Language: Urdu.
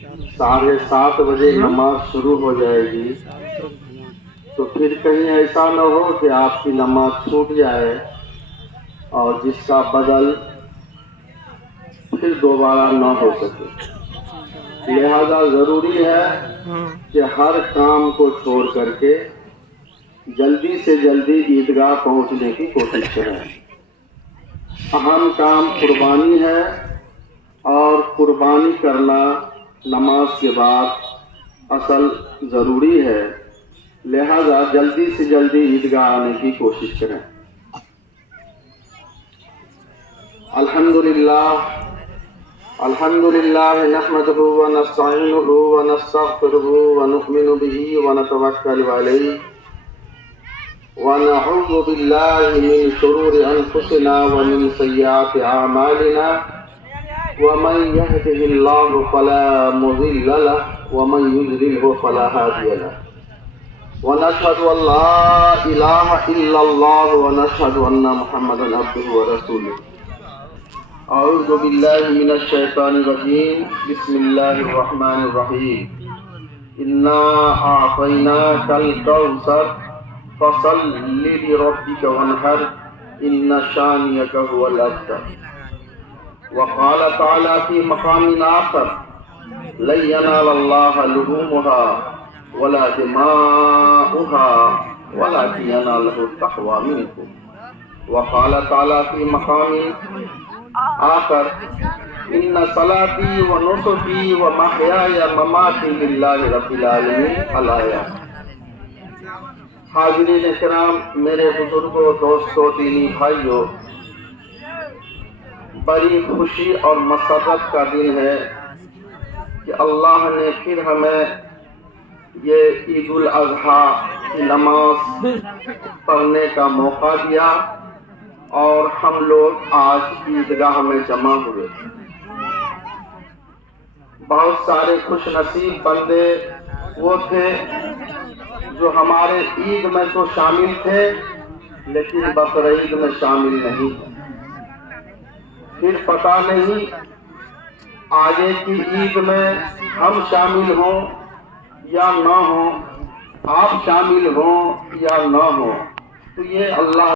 7:30 بجے نماز شروع ہو جائے گی، تو پھر کہیں ایسا نہ ہو کہ آپ کی نماز چھوٹ جائے اور جس کا بدل پھر دوبارہ نہ ہو سکے۔ لہذا ضروری ہے کہ ہر کام کو چھوڑ کر کے جلدی سے جلدی عیدگاہ پہنچنے کی کوشش کریں۔ اہم کام قربانی ہے اور قربانی کرنا نماز کے بعد اصل ضروری ہے، لہذا جلدی سے جلدی عیدگاہ آنے کی کوشش کریں۔ الحمدللہ نحمدہ ونستعینہ ونستغفرہ ونؤمن بہ ونتوکل علیہ ونعوذ باللہ من شرور انفسنا ومن سیئات اعمالنا ومن يهده الله فلا مضل له ومن يضلل فلا هادي له ونشهد ان لا اله الا الله ونشهد ان محمدا عبده ورسوله۔ اعوذ باللہ من الشیطان الرجیم، بسم اللہ الرحمن الرحیم۔ انا اعطیناک الکوثر فصل لربک وانحر ان شانئک هو الابتر۔ وقال تعالی فی مقام آخر لن ینال اللہ لحومها ولا دماؤها ولکن ینالہ التقوی منکم۔ وقال تعالی فی مقام آخر ان صلاتی و نسکی و محیای مماتی للہ رب العالمین الآیات۔ حاضرین کرام، میرے بزرگوں، دوستوں، دینی بھائیوں، بڑی خوشی اور مسرت کا دن ہے کہ اللہ نے پھر ہمیں یہ عید الاضحیٰ کی نماز پڑھنے کا موقع دیا اور ہم لوگ آج عیدگاہ میں جمع ہوئے۔ بہت سارے خوش نصیب بندے وہ تھے جو ہمارے عید میں تو شامل تھے لیکن بقرعید میں شامل نہیں ہیں۔ پھر پتہ نہیں آگے کی عید میں ہم شامل ہوں یا نہ ہوں، آپ شامل ہوں یا نہ ہوں، تو یہ اللہ